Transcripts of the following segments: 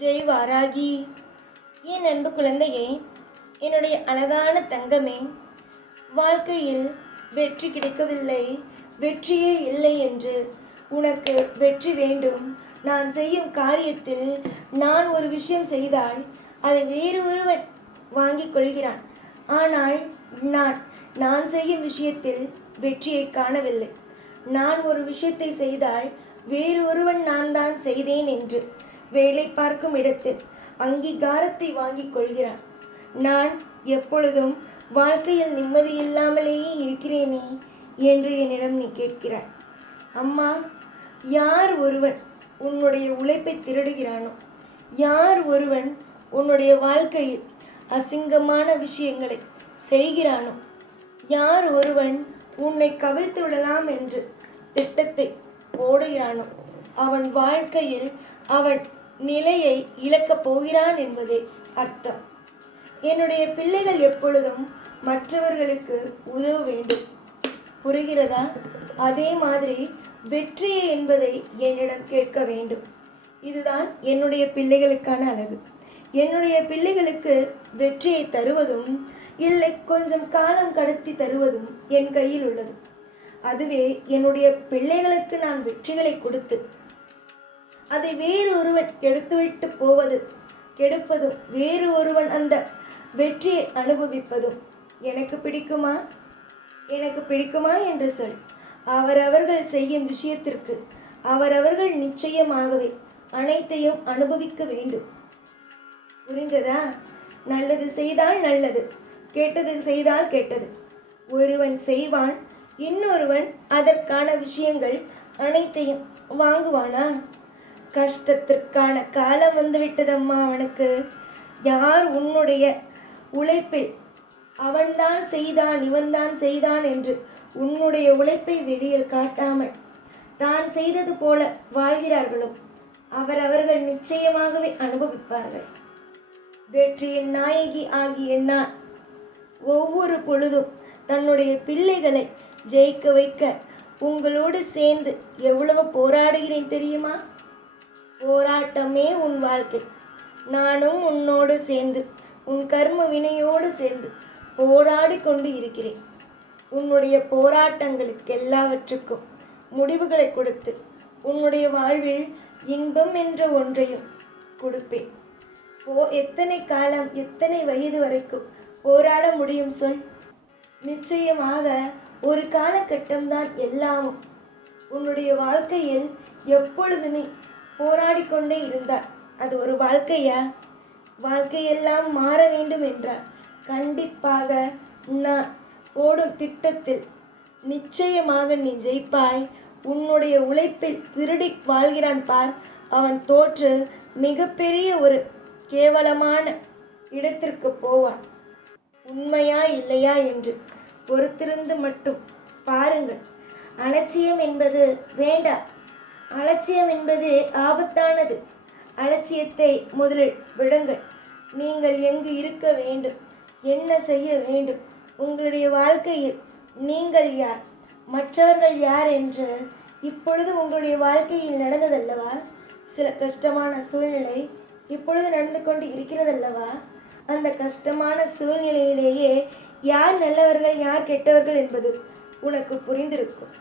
ஜெய் வாராகி என் அன்பு குழந்தையே என்னுடைய அழகான தங்கமே வாழ்க்கையில் வெற்றி கிடைக்கவில்லை வெற்றியே இல்லை என்று உனக்கு வெற்றி வேண்டும். நான் செய்யும் காரியத்தில் நான் ஒரு விஷயம் செய்தால் அதை வேறு ஒருவன் வாங்கிக் கொள்கிறான். ஆனால் நான் நான் செய்யும் விஷயத்தில் வெற்றியை காணவில்லை. நான் ஒரு விஷயத்தை செய்தால் வேறு ஒருவன் நான் தான் செய்தேன் என்று. வேலை பார்க்கும் இடத்தில் அங்கீகாரத்தை வாங்கிக் கொள்கிறான். நான் எப்பொழுதும் வாழ்க்கையில் நிம்மதி இல்லாமலேயே இருக்கிறேனே என்று என்னிடம் நீ கேட்கிறாய். அம்மா யார் ஒருவன் உன்னுடைய உழைப்பை திருடுகிறானோ? யார் ஒருவன் உன்னுடைய வாழ்க்கையில் அசிங்கமான விஷயங்களை செய்கிறானோ? யார் ஒருவன் உன்னை கவிழ்த்து விடலாம் என்று திட்டத்தை போடுகிறானோ? அவன் வாழ்க்கையில் அவன் நிலையை இழக்கப் போகிறான் என்பதே அர்த்தம். என்னுடைய பிள்ளைகள் எப்பொழுதும் மற்றவர்களுக்கு உதவ வேண்டும். புரிகிறதா? அதே மாதிரி வெற்றி என்பதை என்னிடம் கேட்க வேண்டும். இதுதான் என்னுடைய பிள்ளைகளுக்கான அழகு. என்னுடைய பிள்ளைகளுக்கு வெற்றியை தருவதும் இல்லை கொஞ்சம் காலம் கடத்தி தருவதும் என் கையில் உள்ளது. அதுவே என்னுடைய பிள்ளைகளுக்கு நான் வெற்றிகளை கொடுத்து அதை வேறு ஒருவன் கெடுத்துவிட்டு போவது கெடுப்பதும் வேறு ஒருவன் அந்த வெற்றியை அனுபவிப்பதும். எனக்கு பிடிக்குமா? எனக்கு பிடிக்குமா என்று சொல். அவரவர்கள் செய்யும் விஷயத்திற்கு அவரவர்கள் நிச்சயமாகவே அனைத்தையும் அனுபவிக்க வேண்டும். புரிந்ததா? நல்லது செய்தால் நல்லது கெட்டது செய்தால் கெட்டது. ஒருவன் செய்வான் இன்னொருவன் அதற்கான விஷயங்கள் அனைத்தையும் வாங்குவானா? கஷ்டத்திற்கான காலம் வந்துவிட்டதம்மா அவனுக்கு. யார் உன்னுடைய உழைப்பில் அவன்தான் செய்தான் இவன்தான் செய்தான் என்று உன்னுடைய உழைப்பை வெளியில் காட்டாமல் தான் செய்தது போல வாழ்கிறார்களோ அவரவர்கள் நிச்சயமாகவே அனுபவிப்பார்கள். வெற்றியின் நாயகி ஆகிய நான் ஒவ்வொரு பொழுதும் தன்னுடைய பிள்ளைகளை ஜெயிக்க வைக்க உங்களோடு சேர்ந்து எவ்வளவு போராடுகிறேன் தெரியுமா? போராட்டமே உன் வாழ்க்கை. நானும் உன்னோடு சேர்ந்து உன் கர்ம வினையோடு சேர்ந்து போராடி கொண்டு இருக்கிறேன். உன்னுடைய போராட்டங்களுக்கு எல்லாவற்றுக்கும் முடிவுகளை கொடுத்து உன்னுடைய வாழ்வில் இன்பம் என்ற ஒன்றையும் கொடுப்பேன். போ எத்தனை காலம் எத்தனை வயது வரைக்கும் போராட முடியும் சொல். நிச்சயமாக ஒரு காலகட்டம்தான் எல்லாமும். உன்னுடைய வாழ்க்கையில் எப்பொழுதுமே போராடி கொண்டே இருந்தார். அது ஒரு வாழ்க்கையா? வாழ்க்கையெல்லாம் மாற வேண்டும் என்றார் கண்டிப்பாக நான் ஓடும் திட்டத்தில் நிச்சயமாக நீ ஜெயிப்பாய். உன்னுடைய உழைப்பில் திருடி வாழ்கிறான் பார். அவன் தோற்று மிகப்பெரிய ஒரு கேவலமான இடத்திற்கு போவான். உண்மையா இல்லையா என்று பொறுத்திருந்து மட்டும் பாருங்கள். அலட்சியம் என்பது வேண்டாம். அலட்சியம் என்பது ஆபத்தானது. அலட்சியத்தை முதலில் விடுங்கள். நீங்கள் எங்கு இருக்க வேண்டும்? என்ன செய்ய வேண்டும்? உங்களுடைய வாழ்க்கையில் நீங்கள் யார்? மற்றவர்கள் யார் என்று இப்பொழுது உங்களுடைய வாழ்க்கையில் நடந்ததல்லவா? சில கஷ்டமான சூழ்நிலை இப்பொழுது நடந்து கொண்டு இருக்கிறதல்லவா? அந்த கஷ்டமான சூழ்நிலையிலேயே யார் நல்லவர்கள் யார் கெட்டவர்கள் என்பது உனக்கு புரிந்திருக்கும்.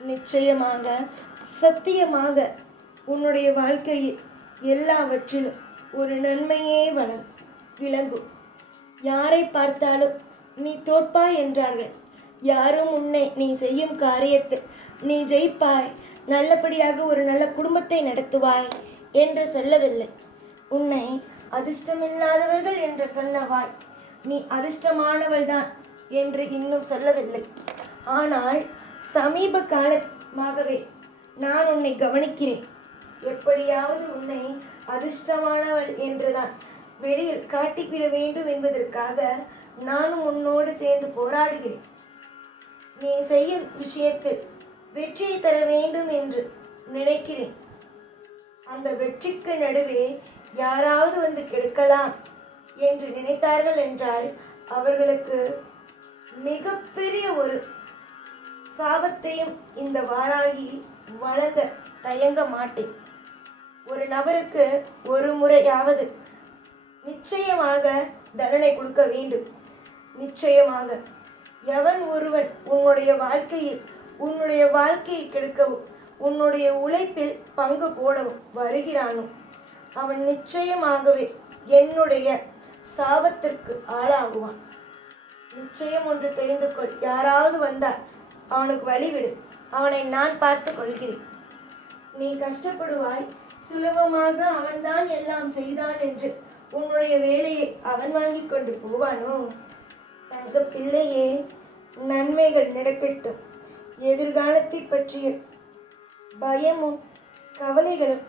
நிச்சயமாக சத்தியமாக உன்னுடைய வாழ்க்கையில் எல்லாவற்றிலும் ஒரு நன்மையே வளம் விளங்கும். யாரை பார்த்தாலும் நீ தோற்பாய் என்றார்கள். யாரும் உன்னை நீ செய்யும் காரியத்தில் நீ ஜெயிப்பாய் நல்லபடியாக ஒரு நல்ல குடும்பத்தை நடத்துவாய் என்று சொல்லவில்லை. உன்னை அதிர்ஷ்டமில்லாதவர்கள் என்று சொன்னவாய் நீ அதிர்ஷ்டமானவள்தான் என்று இன்னும் சொல்லவில்லை. ஆனால் சமீப காலமாகவே நான் உன்னை கவனிக்கிறேன். எப்படியாவது உன்னை அதிர்ஷ்டமானவள் என்றுதான். வெளியில் காட்டிவிட வேண்டும் என்பதற்காக நானும் உன்னோடு சேர்ந்து போராடுகிறேன். நீ செய்யும் விஷயத்தில் வெற்றியை தர வேண்டும் என்று நினைக்கிறேன். அந்த வெற்றிக்கு நடுவே யாராவது வந்து கெடுக்கலாம் என்று நினைத்தார்கள் என்றால் அவர்களுக்கு மிகப்பெரிய ஒரு சாபத்தையும் இந்த வாராகி வழங்க தயங்க மாட்டேன். ஒரு நபருக்கு ஒரு முறையாவது நிச்சயமாக தண்டனை கொடுக்க வேண்டும். நிச்சயமாக. எவன் ஒருவன் உன்னுடைய வாழ்க்கையில் உன்னுடைய வாழ்க்கையை கெடுக்கவும் உன்னுடைய உழைப்பில் பங்கு போடவும் வருகிறானோ? அவன் நிச்சயமாகவே என்னுடைய சாபத்திற்கு ஆளாகுவான். நிச்சயம் ஒன்று தெரிந்து கொள். யாராவது வந்தால் அவனுக்கு வழிவிடு. அவனை நான் பார்த்து கொள்கிறேன். நீ கஷ்டப்படுவாய். சுலபமாக அவன்தான் எல்லாம் செய்தான் என்று உன்னுடைய வேலையை அவன் வாங்கி கொண்டு போவானோ? தங்க பிள்ளையே நன்மைகள் நடக்கட்டும். எதிர்காலத்தை பற்றிய பயமும் கவலைகளும்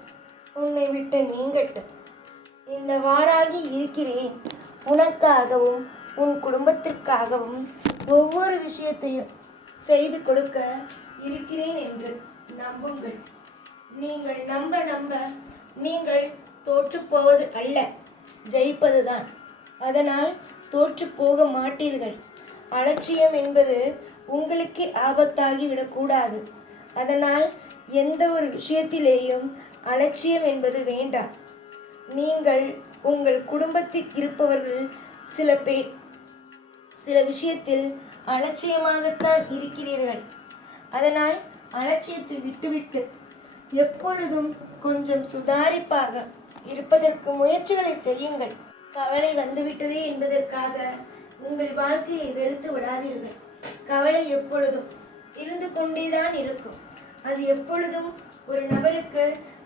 உன்னை விட்டு நீங்கட்டும். இந்த வாராகி இருக்கிறேன். உனக்காகவும் உன் குடும்பத்திற்காகவும் ஒவ்வொரு விஷயத்தையும் செய்து கொடுக்க இருக்கிறேன் என்று நம்புங்கள். நீங்கள் நம்ப நம்ப நீங்கள் தோற்றுப்போவது அல்ல ஜெயிப்பதுதான். அதனால் தோற்று போக மாட்டீர்கள். அலட்சியம் என்பது உங்களுக்கு ஆபத்தாகிவிடக்கூடாது அதனால் எந்த ஒரு விஷயத்திலேயும் அலட்சியம் என்பது வேண்டாம். நீங்கள் உங்கள் குடும்பத்தில் இருப்பவர்கள் சில பேர் சில விஷயத்தில் அலட்சியமாகத்தான் இருக்கிறீர்கள். அதனால் அலட்சியத்தை விட்டுவிட்டு எப்பொழுதும் கொஞ்சம் சுதாரிப்பாக இருப்பதற்கு முயற்சிகளை செய்யுங்கள். கவலை வந்துவிட்டதே என்பதற்காக உங்கள் வாழ்க்கையை வெறுத்து விடாதீர்கள். கவலை எப்பொழுதும் இருந்து கொண்டேதான் இருக்கும். அது எப்பொழுதும் ஒரு நபருக்கு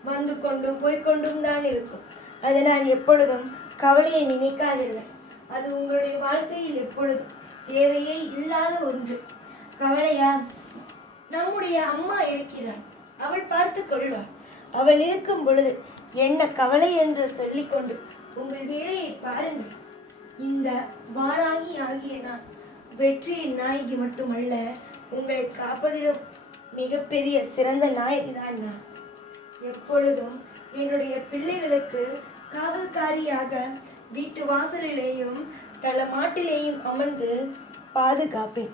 வந்து கொண்டும் போய்கொண்டும் தான் இருக்கும். அதனால் எப்பொழுதும் கவலையை நினைக்காதீர்கள். அது உங்களுடைய வாழ்க்கையில் எப்பொழுதும் தேவையே இல்லாத ஒன்று. கவலையா நம்முடைய அம்மா இருக்கிறாள். அவள் பார்த்து கொள்வாள். அவள் இருக்கும் பொழுது என்ன கவலை என்று சொல்லிக்கொண்டு உங்கள் வேலையை பாருங்கள். இந்த வாராகி ஆகிய நான் வெற்றியின் நாயகி மட்டுமல்ல உங்களை காப்பதிலும் மிகப்பெரிய சிறந்த நாயகி தான் நான். எப்பொழுதும் என்னுடைய பிள்ளைகளுக்கு காவல்காரியாக வீட்டு வாசலிலேயும் தளமாட்டிலேயும் அமர்ந்து பாதுகாப்பேன்.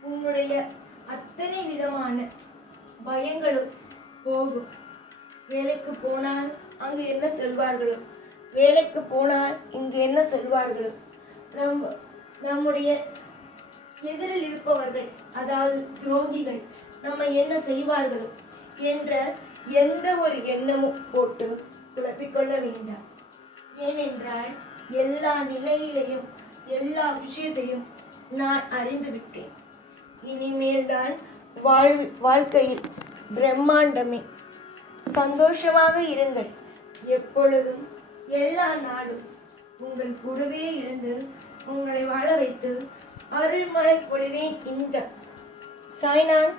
உன்னுடைய அத்தனை விதமான பயங்களும் போகும். வேலைக்கு போனால் அங்கு என்ன சொல்வார்களோ? வேலைக்கு போனால் இங்கு என்ன சொல்வார்களோ? நம் நம்முடைய எதிரில் இருப்பவர்கள் அதாவது துரோகிகள் நம்ம என்ன செய்வார்களோ? என்ற எந்த ஒரு எண்ணமும் போட்டு குழப்பிக்கொள்ள வேண்டாம். ஏனென்றால் எல்லா நிலையிலையும் எல்லா விஷயத்தையும் நான் அறிந்துவிட்டேன் இனிமேல்தான் வாழ் வாழ்க்கையில் பிரம்மாண்டமே. சந்தோஷமாக இருங்கள். எப்பொழுதும் எல்லா நாடும் உங்கள் கூடவே இருந்து உங்களை வாழ வைத்து அருள்மழை பொழிவேன் இந்த. சாய்னான்